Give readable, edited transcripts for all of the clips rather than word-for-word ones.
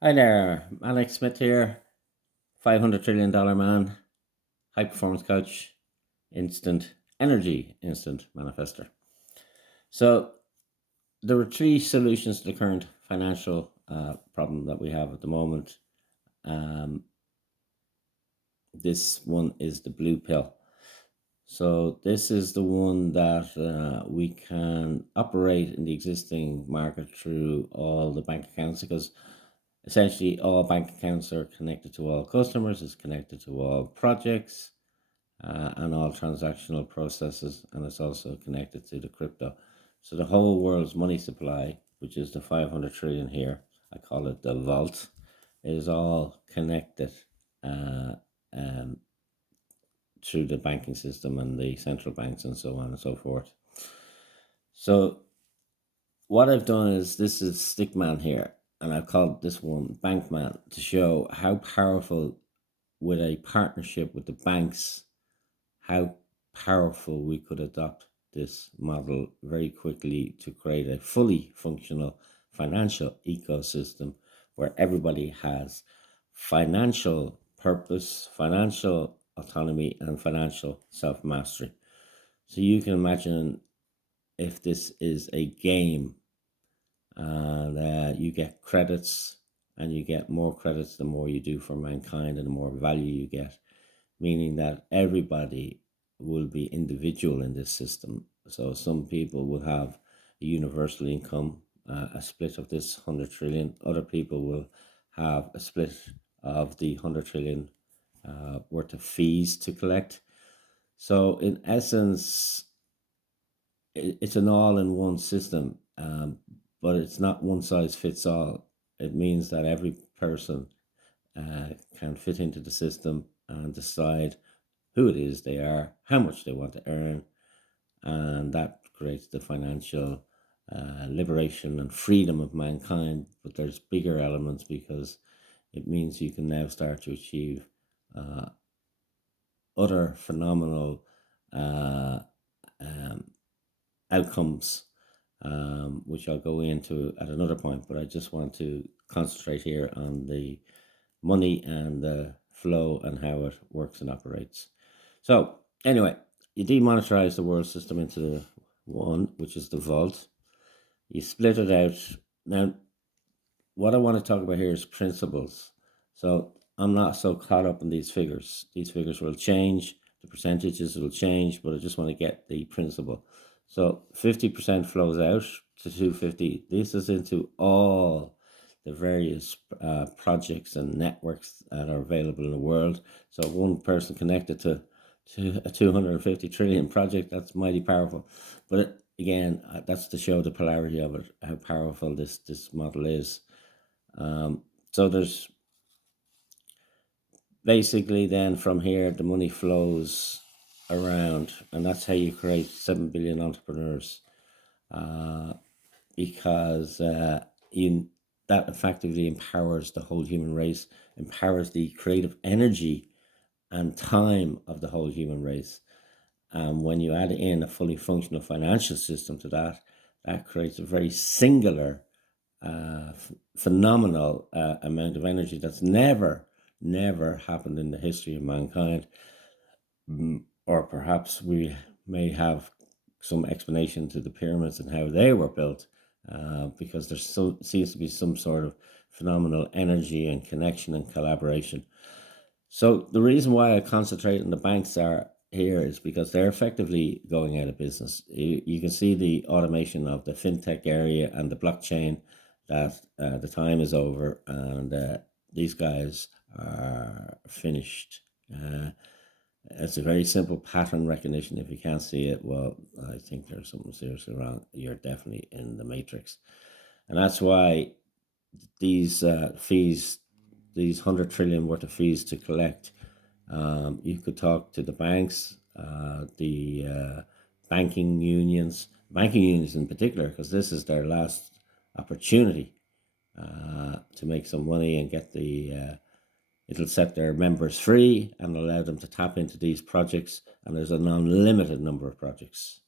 Hi there, Alex Smith here, $500 trillion man, high performance coach, instant manifester. So, there are three solutions to the current financial problem that we have at the moment. Um, this one is the blue pill. So, this is the one that we can operate in the existing market through all the bank accounts because essentially all bank accounts are connected to all customers, is connected to all projects and all transactional processes, and it's also connected to the crypto. So the whole world's money supply, which is the 500 trillion here, I call it the vault, is all connected uh, um, through the banking system and the central banks and so on and so forth. So what I've done is this is Stickman here, and I've called this one Bankman to show how powerful with a partnership with the banks, how powerful we could adopt this model very quickly to create a fully functional financial ecosystem where everybody has financial purpose, financial autonomy, and financial self mastery. So you can imagine if this is a game and you get credits and you get more credits the more you do for mankind and the more value you get, meaning that everybody will be individual in this system. So some people will have a universal income, a split of this 100 trillion. Other people will have a split of the 100 trillion worth of fees to collect. So in essence, it's an all-in-one system, but it's not one size fits all. It means that every person can fit into the system and decide who it is they are, how much they want to earn, and that creates the financial liberation and freedom of mankind. But there's bigger elements because it means you can now start to achieve uh, other phenomenal uh, um, outcomes, which I'll go into at another point. But I just want to concentrate here on the money and the flow and how it works and operates. So, anyway, you demonetize the world system into the one, which is the vault. You split it out. Now, what I want to talk about here is principles. So, I'm not so caught up in these figures. These figures will change, the percentages will change, but I just want to get the principle. So, 50% flows out to 250. This is into all the various projects and networks that are available in the world. So, one person connected to a 250 trillion project, that's mighty powerful. But again, that's to show the polarity of it, how powerful this model is. Um, so there's basically then from here the money flows around, and that's how you create 7 billion entrepreneurs. Uh, because in that effectively empowers the whole human race, empowers the creative energy and time of the whole human race. When you add in a fully functional financial system to that, that creates a very singular phenomenal amount of energy that's never happened in the history of mankind. Or perhaps we may have some explanation to the pyramids and how they were built, because there seems to be some sort of phenomenal energy and connection and collaboration. So the reason why I concentrate on the banks are here is because they're effectively going out of business. You can see the automation of the fintech area and the blockchain that the time is over, and these guys are finished. It's a very simple pattern recognition. If you can't see it, well, I think there's something seriously wrong. You're definitely in the matrix, and that's why these fees, these 100 trillion worth of fees to collect. You could talk to the banks, the banking unions in particular, because this is their last opportunity to make some money and get the. It'll set their members free and allow them to tap into these projects, and there's an unlimited number of projects.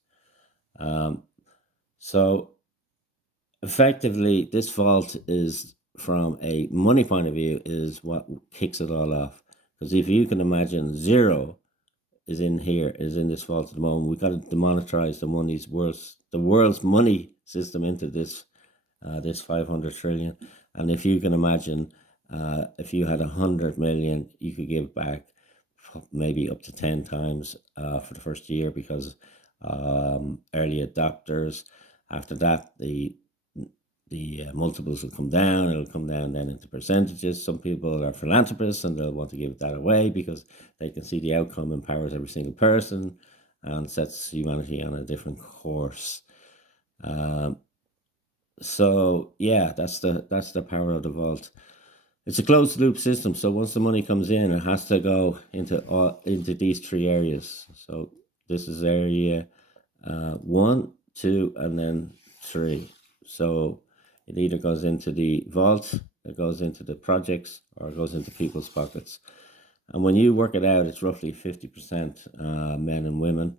Um, so effectively, this vault is from a money point of view is what kicks it all off. Because if you can imagine zero is in this vault at the moment, we've got to demonetize the world's money system into this 500 trillion. And if you can imagine, if you had 100 million, you could give back maybe up to 10 times for the first year, because early adopters. After that, the multiples will come down. It'll come down then into percentages. Some people are philanthropists and they'll want to give that away because they can see the outcome empowers every single person and sets humanity on a different course. Um, so yeah, that's the power of the vault. It's a closed loop system. So once the money comes in, it has to go into these three areas. So this is area one, two, and then three. So it either goes into the vault, it goes into the projects, or it goes into people's pockets. And when you work it out, it's roughly 50% men and women.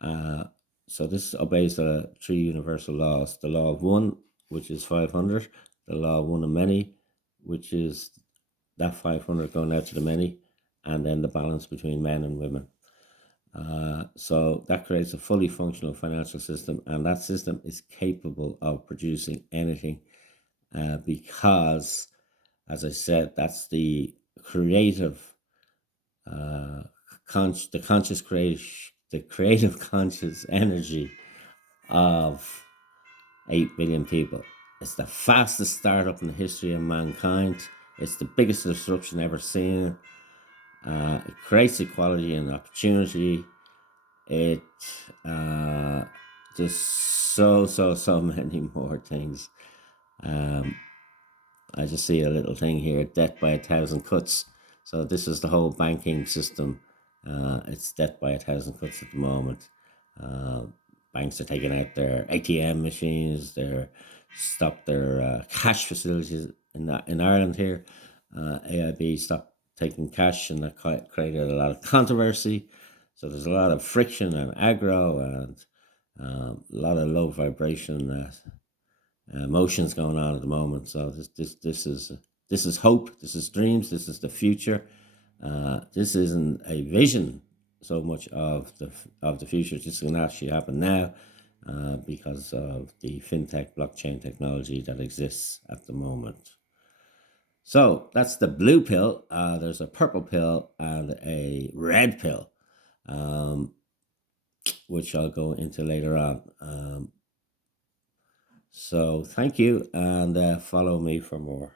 Uh, so this obeys the three universal laws: the law of one, which is 500; the law of one and many, which is that 500 going out to the many, and then the balance between men and women. So that creates a fully functional financial system, and that system is capable of producing anything because, as I said, that's creative, uh, the conscious the creative conscious energy of 8 billion people. It's the fastest startup in the history of mankind. It's the biggest disruption ever seen. It creates equality and opportunity. It Just so many more things. Um, I just see a little thing here: death by 1,000 cuts. So this is the whole banking system. It's death by 1,000 cuts at the moment. Uh, Banks are taking out their ATM machines. They're stopped their cash facilities in Ireland here. AIB stopped taking cash, and that created a lot of controversy. So there's a lot of friction and aggro, and a lot of low vibration emotions going on at the moment. So this is hope. This is dreams. This is the future. This isn't a vision so much of the future. This can actually happen now because of the fintech blockchain technology that exists at the moment. So that's the blue pill. There's a purple pill and a red pill, um, which I'll go into later on. So thank you, and follow me for more.